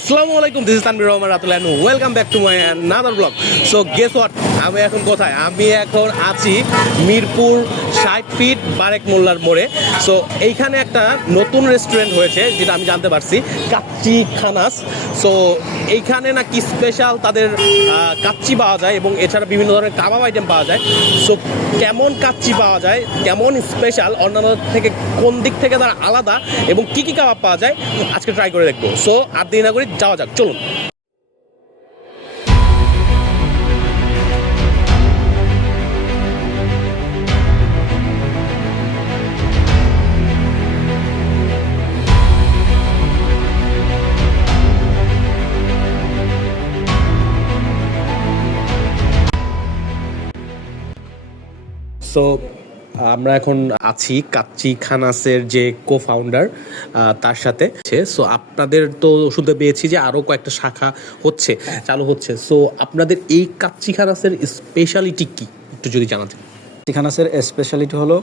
আসসালামু আলাইকুম, this is Tanvir Rahman Ratul and welcome back to my another blog. So guess what, আমি এখন কোথায়? আমি এখন আছি মিরপুর 60 ফিট বারেক মোল্লার মোড়ে। সো এইখানে একটা নতুন রেস্টুরেন্ট হয়েছে, যেটা আমি জানতে পারছি, কাচ্চি খানাস। সো এইখানে নাকি স্পেশাল তাদের কাচ্চি পাওয়া যায় এবং এছাড়া বিভিন্ন ধরনের কাবাব আইটেম পাওয়া যায়। সো কেমন কাচ্চি পাওয়া যায়, কেমন স্পেশাল, অন্যান্য থেকে কোন দিক থেকে তার আলাদা এবং কী কী কাবাব পাওয়া যায়, আজকে ট্রাই করে দেখবো। সো আর দেরি না করে যাওয়া যাক, চলুন। সো আমরা এখন আছি কাচ্চি খানাসের যে কো ফাউন্ডার তার সাথে। সো আপনাদের তো শুনতে পেয়েছি যে আরও কয়েকটা শাখা হচ্ছে, চালু হচ্ছে। সো আপনাদের এই কাচ্চি খানাসের স্পেশালিটি কি একটু যদি জানাতেন। কাচ্চি খানাসের স্পেশালিটি হলো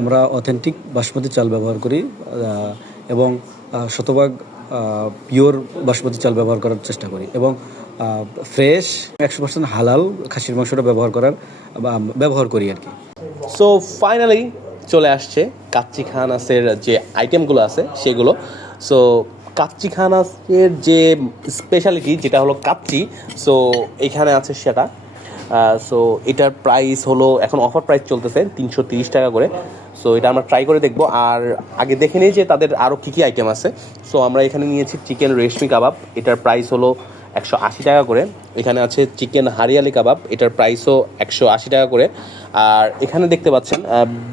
আমরা অথেন্টিক বাসমতি চাল ব্যবহার করি এবং শতভাগ পিওর বাসমতি চাল ব্যবহার করার চেষ্টা করি এবং ফ্রেশ 100% হালাল খাসির মাংসটা ব্যবহার করি আর কি। সো ফাইনালি চলে আসছে কাচ্চি খানাসের যে আইটেমগুলো আছে সেগুলো। সো কাচ্চি খানাসের যে স্পেশালিটি যেটা হলো কাচ্চি, সো এখানে আছে সেটা। সো এটার প্রাইস হলো, এখন অফার প্রাইস চলতেছে 330 টাকা করে। সো এটা আমরা ট্রাই করে দেখবো। আর আগে দেখে নিই যে তাদের আরও কী কী আইটেম আছে। সো আমরা এখানে নিয়েছি চিকেন রেশমি কাবাব, এটার প্রাইস হলো 180 টাকা করে। এখানে আছে চিকেন হারিয়ালি কাবাব, এটার প্রাইসও 180 টাকা করে। আর এখানে দেখতে পাচ্ছেন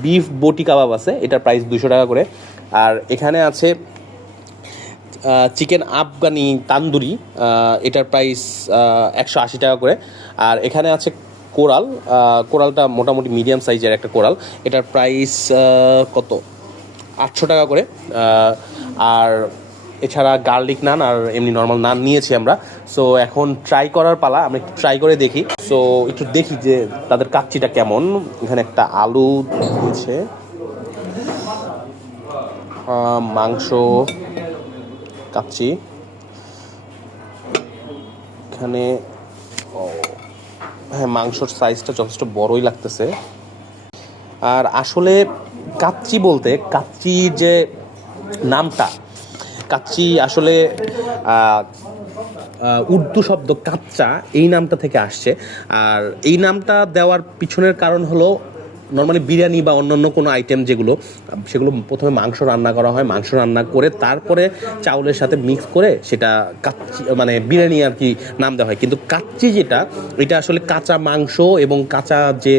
বিফ বটি কাবাব আছে, এটার প্রাইস 200 টাকা করে। আর এখানে আছে চিকেন আফগানি তান্দুরি, এটার প্রাইস 180 টাকা করে। আর এখানে আছে কোরালটা মোটামুটি মিডিয়াম সাইজের একটা কোরাল, এটার প্রাইস কত, 800 টাকা করে। আর এছাড়া গার্লিক নান আর এমনি নর্মাল নান নিয়েছি আমরা। সো এখন ট্রাই করার পালা, আমরা একটু ট্রাই করে দেখি। সো একটু দেখি যে তাদের কাচ্চিটা কেমন। এখানে একটা আলু দিয়েছে, মাংস, কাচ্চি, এখানে হ্যাঁ মাংসর সাইজটা যথেষ্ট বড়ই লাগতেছে। আর আসলে কাচ্চি বলতে, কাচ্চির যে নামটা, কাচ্চি আসলে উর্দু শব্দ কাচ্চা, এই নামটা থেকে আসছে। আর এই নামটা দেওয়ার পিছনের কারণ হলো, নর্মালি বিরিয়ানি বা অন্যান্য কোনো আইটেম সেগুলো প্রথমে মাংস রান্না করা হয়, মাংস রান্না করে তারপরে চাউলের সাথে মিক্স করে সেটা কাচ্চি মানে বিরিয়ানি আর কি নাম দেওয়া হয়। কিন্তু কাচ্চি যেটা, এটা আসলে কাঁচা মাংস এবং কাঁচা যে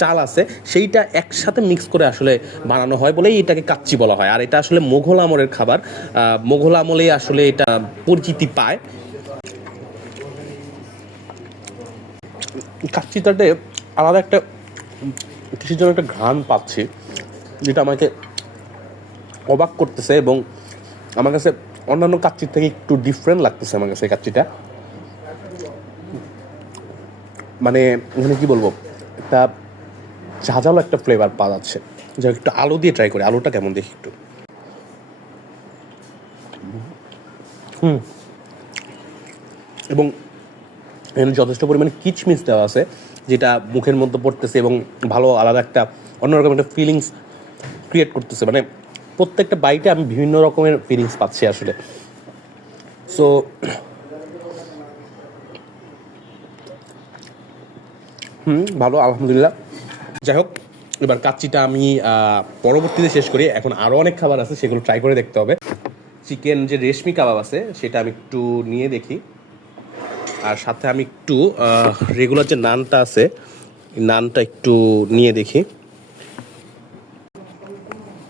চাল আছে সেইটা একসাথে মিক্স করে আসলে বানানো হয় বলেই এটাকে কাচ্চি বলা হয়। আর এটা আসলে মোঘল আমলের খাবার, মোঘল আমলেই আসলে এটা পরিচিতি পায়। কাচ্চিটাতে আলাদা একটা কিসের জন্য একটা ঘ্রাণ পাচ্ছি, যেটা আমাকে অবাক করতেছে এবং আমার কাছে অন্যান্য কাচ্চির থেকে একটু ডিফারেন্ট লাগতেছে আমার কাছে এই কাচ্চিটা। মানে এখানে কি বলবো, একটা ঝাঁঝালো একটা ফ্লেভার পাওয়া যাচ্ছে। যা একটু আলু দিয়ে ট্রাই করি, আলুটা কেমন দেখি একটু। এবং এখানে যথেষ্ট পরিমাণে কিচমিচ দেওয়া আছে, যেটা মুখের মধ্যে পড়তেছে এবং ভালো আলাদা একটা অন্যরকম একটা ফিলিংস ক্রিয়েট করতেছে। মানে প্রত্যেকটা বাইটে আমি বিভিন্ন রকমের ফিলিংস পাচ্ছি আসলে। সো ভালো, আলহামদুলিল্লাহ। যাই হোক, এবার কাচ্চিটা আমি পরবর্তীতে শেষ করি। এখন আরও অনেক খাবার আছে, সেগুলো ট্রাই করে দেখতে হবে। চিকেন যে রেশমি কাবাব আছে সেটা আমি একটু নিয়ে দেখি। আর সাথে আমি একটু রেগুলার যে নানটা আছে, নানটা একটু নিয়ে দেখি।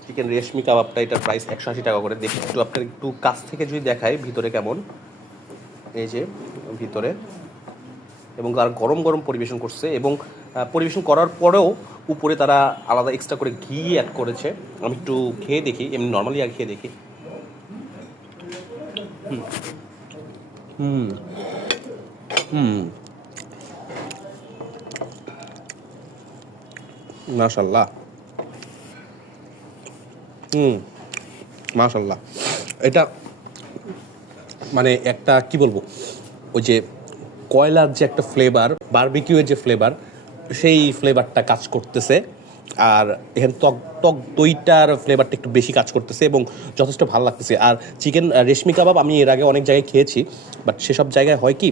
চিকেন রেশমি কাবাবটা, এটার প্রাইস 180 টাকা করে। দেখি একটু, আপনার একটু কাছ থেকে যদি দেখাই ভিতরে কেমন, এই যে ভিতরে, এবং তারা গরম গরম পরিবেশন করছে এবং পরিবেশন করার পরেও উপরে তারা আলাদা এক্সট্রা করে ঘি অ্যাড করেছে। আমি একটু খেয়ে দেখি, এমনি নর্মালি আর খেয়ে দেখি। মাশাল্লাহ, মাশাল্লাহ। এটা মানে একটা কি বলবো, ওই যে কয়লার যে একটা ফ্লেভার, বারবিকিউয়ের যে ফ্লেভার, সেই ফ্লেভারটা কাজ করতেছে। আর এখানে টক টক দইটার ফ্লেভারটা একটু বেশি কাজ করতেছে এবং যথেষ্ট ভালো লাগতেছে। আর চিকেন রেশমি কাবাব আমি এর আগে অনেক জায়গায় খেয়েছি, বাট সেসব জায়গায় হয় কি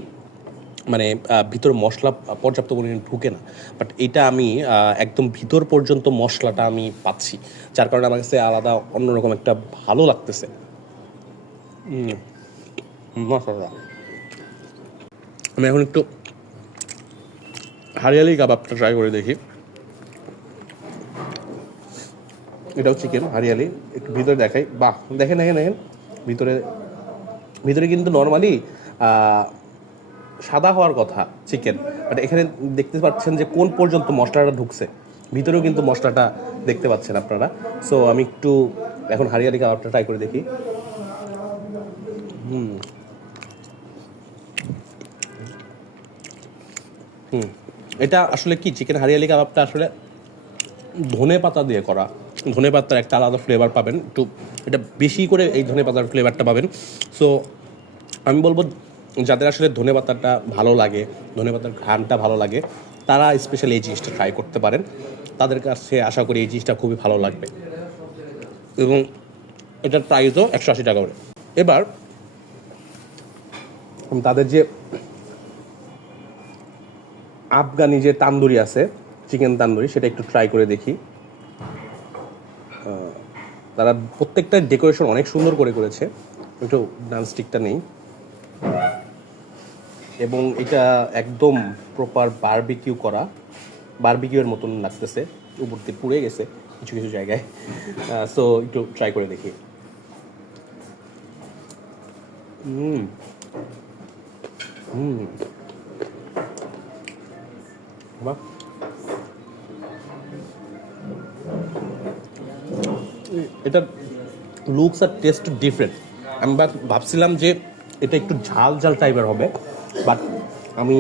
মানে ভিতরে মশলা পর্যাপ্ত পরিমাণে ঢুকে না। বাট এটা আমি একদম ভিতর পর্যন্ত মশলাটা আমি পাচ্ছি, যার কারণে আমার কাছে আলাদা অন্যরকম একটা ভালো লাগতেছে। মশলা আমি এখন একটু হারিয়ালি কাবাবটা ট্রাই করে দেখি। এটাও চিকেন হারিয়ালি, একটু ভিতরে দেখাই। বাহ, দেখেন দেখেন দেখেন, ভিতরে ভিতরে কিন্তু নর্মালি সাদা হওয়ার কথা চিকেন, বাট এখানে দেখতে পাচ্ছেন যে কোন পর্যন্ত মশলাটা ঢুকছে, ভিতরেও কিন্তু মশলাটা দেখতে পাচ্ছেন আপনারা। সো আমি একটু এখন হারিয়ালি কাবাবটা ট্রাই করে দেখি। এটা আসলে কি, চিকেন হারিয়ালি কাবাবটা আসলে ধনে পাতা দিয়ে করা। ধনে পাতার একটা আলাদা ফ্লেভার পাবেন, একটু এটা বেশি করে এই ধনে পাতার ফ্লেভারটা পাবেন। সো আমি বলবো যাদের আসলে ধনে পাতাটা ভালো লাগে, ধনে পাতার ঘ্রাণটা ভালো লাগে, তারা স্পেশালি এই জিনিসটা ট্রাই করতে পারেন। তাদের কাছে আশা করি এই জিনিসটা খুবই ভালো লাগবে। এবং এটার প্রাইসও 180 টাকা করে। এবার তাদের যে আফগানি যে তান্দুরি আছে, চিকেন তান্দুরি, সেটা একটু ট্রাই করে দেখি। তারা প্রত্যেকটা ডেকোরেশন অনেক সুন্দর করে করেছে। একটু ননস্টিকটা নেই, এবং এটা একদম প্রপার বারবিকিউ করা, বারবিকিউয়ের মতন লাগতেছে। উপর দিয়ে পুড়ে গেছে কিছু কিছু জায়গায়। সো একটু ট্রাই করে দেখি। বাহ, এটার লুকস আর টেস্ট ডিফারেন্ট। আমি ভাবছিলাম যে এটা একটু ঝাল ঝাল টাইপের হবে, বাট আমি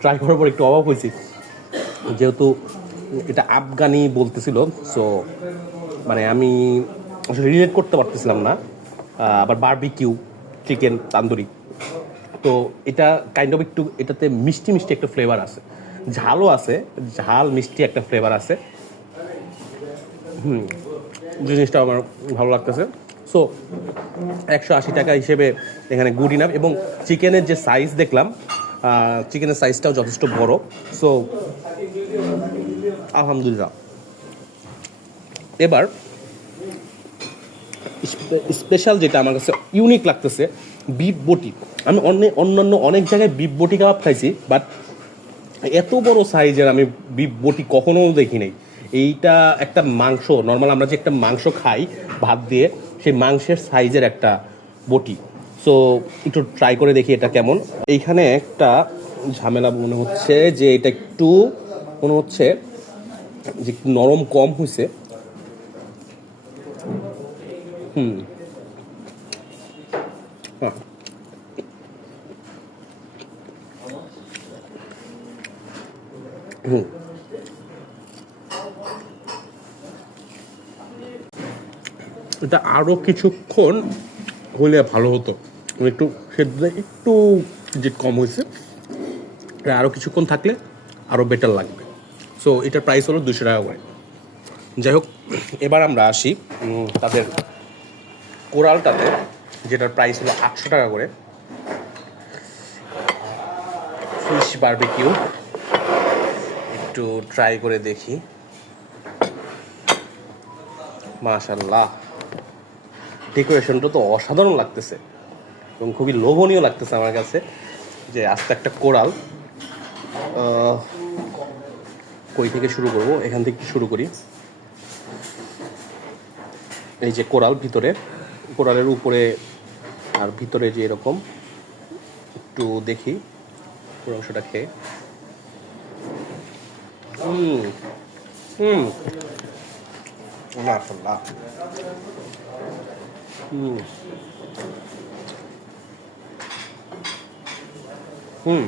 ট্রাই করার পর একটু অবাক হয়েছি, যেহেতু এটা আফগানি বলতেছিল। সো মানে আমি আসলে রিলেট করতে পারতেছিলাম না। আবার বারবিকিউ চিকেন তান্দুরি, তো এটা কাইন্ড অফ একটু এটাতে মিষ্টি মিষ্টি একটা ফ্লেভার আছে, ঝালও আছে, ঝাল মিষ্টি একটা ফ্লেভার আছে। জিনিসটা আমার ভালো লাগতেছে। সো 180 টাকা হিসেবে এখানে গুড ইনাফ। এবং চিকেনের যে সাইজ দেখলাম, চিকেনের সাইজটাও যথেষ্ট বড়। সো আলহামদুলিল্লাহ। এবার স্পেশাল যেটা আমার কাছে ইউনিক লাগতেছে, বিফ বটি। আমি অন্যান্য অনেক জায়গায় বিফ বটি কাবাব খাইছি, বাট এত বড় সাইজের আমি বিফ বটি কখনো দেখি নাই। এইটা একটা মাংস, নর্মাল আমরা যে একটা মাংস খাই ভাত দিয়ে, সেই মাংসের সাইজের একটা বটি। সো একটু ট্রাই করে দেখি এটা কেমন। এইখানে একটা ঝামেলা মনে হচ্ছে যে এটা একটু মনে হচ্ছে যে একটু নরম কম হয়েছে। হ্যাঁ, এটা আরও কিছুক্ষণ হলে ভালো হতো, একটু সেদ্ধ একটু যে কম হয়েছে, এটা আরও কিছুক্ষণ থাকলে আরও বেটার লাগবে। সো এটার প্রাইস হলো 200 টাকা করে। যাই হোক, এবার আমরা আসি তাদের কোরালটাতে, যেটার প্রাইস হলো 800 টাকা করে। ফিশ বারবিকিউ একটু ট্রাই করে দেখি। মাশাল্লাহ, ডেকোরেশনটা তো অসাধারণ লাগতেছে এবং খুবই লোভনীয় লাগতেছে আমার কাছে, যে আস্তে একটা কোরাল। কই থেকে শুরু করব? এখান থেকে শুরু করি। এই যে কোরাল, ভিতরে কোরালের উপরে আর ভিতরে যে এরকম, একটু দেখি পুরো অংশটা খেয়ে। মাশাআল্লাহ। হুম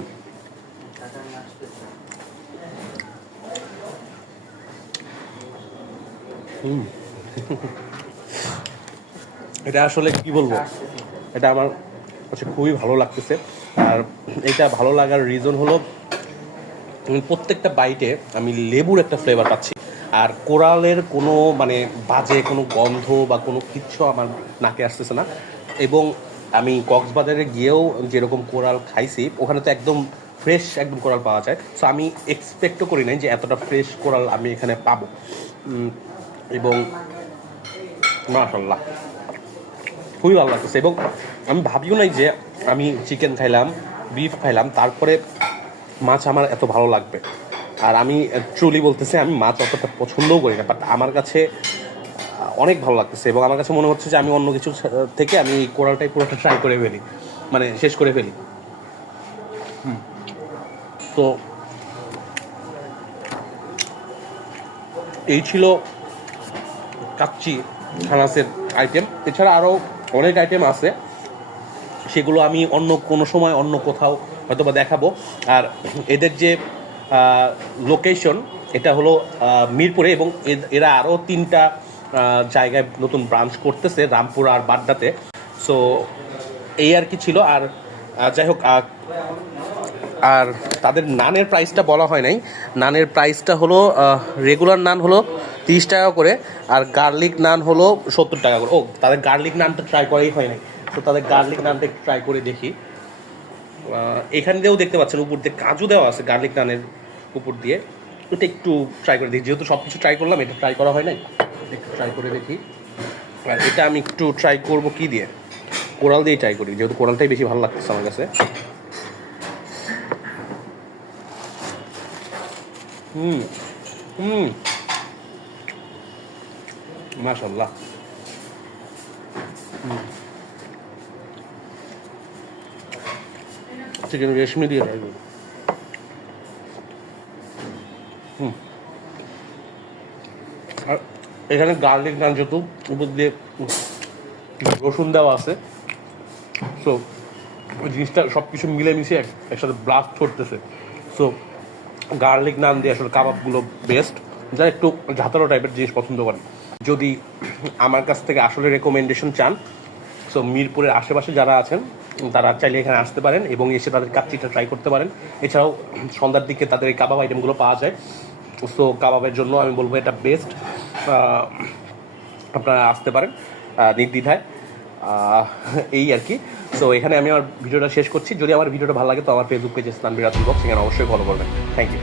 এটা আসলে কি বলবো, এটা আমার হচ্ছে খুবই ভালো লাগতেছে। আর এটা ভালো লাগার রিজন হলো প্রত্যেকটা বাইটে আমি লেবুর একটা ফ্লেভার পাচ্ছি, আর কোরালের কোনো মানে বাজে কোনো গন্ধ বা কোনো কিচ্ছু আমার নাকে আসতেছে না। এবং আমি কক্সবাজারে গিয়েও যেরকম কোরাল খাইছি ওখানে তো একদম ফ্রেশ একদম কোরাল পাওয়া যায়। সো আমি এক্সপেক্টও করি নাই যে এতটা ফ্রেশ কোরাল আমি এখানে পাবো। এবং মাশাআল্লাহ খুবই ভালো লাগতেছে। এবং আমি ভাবিও নাই যে আমি চিকেন খাইলাম, বিফ খাইলাম, তারপরে মাছ আমার এত ভালো লাগবে। আর আমি ট্রুলি বলতেছি আমি মাছ অতটা পছন্দও করি না, বাট আমার কাছে অনেক ভালো লাগতেছে। এবং আমার কাছে মনে হচ্ছে যে আমি অন্য কিছু থেকে আমি এই কোরালটাই পুরোটা ট্রাই করে ফেলি, মানে শেষ করে ফেলি। তো এই ছিল কাচ্চি খানাসের আইটেম। এছাড়া আরও অনেক আইটেম আছে, সেগুলো আমি অন্য কোনো সময় অন্য কোথাও হয়তো বা দেখাবো। আর এদের যে লোকেশন এটা হলো মিরপুরে, এবং এরা আরও 3টা জায়গায় নতুন ব্রাঞ্চ করতেছে, রামপুর আর বাড্ডাতে। সো এই আর কি ছিল। আর যাই হোক, আর তাদের নানের প্রাইসটা বলা হয় নাই। নানের প্রাইসটা হলো রেগুলার নান হলো 30 টাকা করে, আর গার্লিক নান হলো 70 টাকা করে। ও, তাদের গার্লিক নানটা ট্রাই করাই হয় নাই, তো তাদের গার্লিক নানটা একটু ট্রাই করে দেখি। এখান দিয়েও দেখতে পাচ্ছেন উপর দিয়ে কাজু দেওয়া আছে গার্লিক নানের উপর দিয়ে, এটা একটু ট্রাই করে দেখি। যেহেতু সব কিছু ট্রাই করলাম, এটা ট্রাই করা হয় নাই, একটু ট্রাই করে দেখি। আর এটা আমি একটু ট্রাই করবো কি দিয়ে, কোরাল দিয়ে ট্রাই করি, যেহেতু কোরালটাই বেশি ভালো লাগতেছে আমার কাছে। মাশাআল্লাহ। চিকেন রেশমি দিয়ে ট্রাই করি। আর এখানে গার্লিক নান যেহেতু উপর দিয়ে রসুন দেওয়া আছে, সো ওই জিনিসটা সব কিছু মিলেমিশে একসাথে ব্লাস্ট করতেছে। সো গার্লিক নান দিয়ে আসলে কাবাবগুলো বেস্ট, যারা একটু ঝাঁতালো টাইপের জিনিস পছন্দ করেন। যদি আমার কাছ থেকে আসলে রেকমেন্ডেশন চান, সো মিরপুরের আশেপাশে যারা আছেন তারা চাইলে এখানে আসতে পারেন এবং এসে তাদের কাচ্চিটা ট্রাই করতে পারেন। এছাড়াও সন্ধ্যার দিকে তাদের এই কাবাব আইটেমগুলো পাওয়া যায়। সো কাবাবের জন্য আমি বলবো এটা বেস্ট, আপনারা আসতে পারেন নির্দ্বিধায়। এই আর কি। সো এখানে আমি আমার ভিডিওটা শেষ করছি। যদি আমার ভিডিওটা ভালো লাগে তো আমার ফেসবুক পেজে তানভীর রাতুল ব্লগ, সেখানে অবশ্যই ফলো করবেন। Thank you.